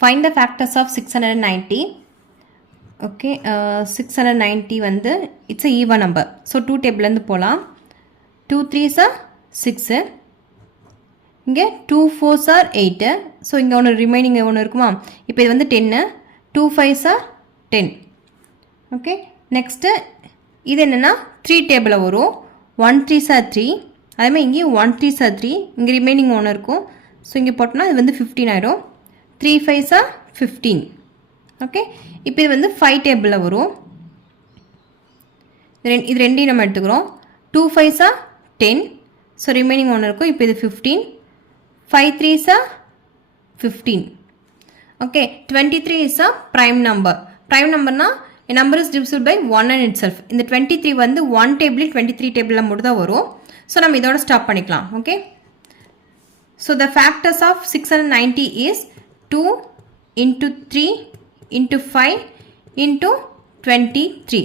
find the factors of 690. Okay, 690 வந்து it's a even number. So 2 table இருந்து போலாம். 2 3s are 6. இங்கே 2 4s are 8. So இங்கே ஒன்று ரிமைனிங் ஒன்று இருக்குமா? இப்போ இது வந்து 10. 2 5s are 10. ஓகே, நெக்ஸ்ட்டு இது என்னென்னா 3 டேபிளில் வரும். 1 3s are 3. அதேமாதிரி இங்கேயும் 1 3s are 3. இங்கே ரிமைனிங் ஒன்று இருக்கும். ஸோ இங்கே போட்டோம்னா இது வந்து 15 ஆயிரும். 3 5s are 15. ஓகே, இப்போ இது வந்து 5 டேபிளில் வரும். இது ரெண்டையும் நம்ம எடுத்துக்கிறோம். 2 5s are 10. ஸோ ரிமைனிங் ஒன்று இருக்கும். இப்போ இது 15. 5 3s are 15. Okay, 23 is a prime number. Prime numberனா a number is divisible by 1 and itself. இந்த 23 வந்து 1 table 23 table மட்டும் தான் வரும். ஸோ நம்ம இதோட ஸ்டாப் பண்ணிக்கலாம். Okay, so the factors of 690 is 2 into 3 into 5 into 23.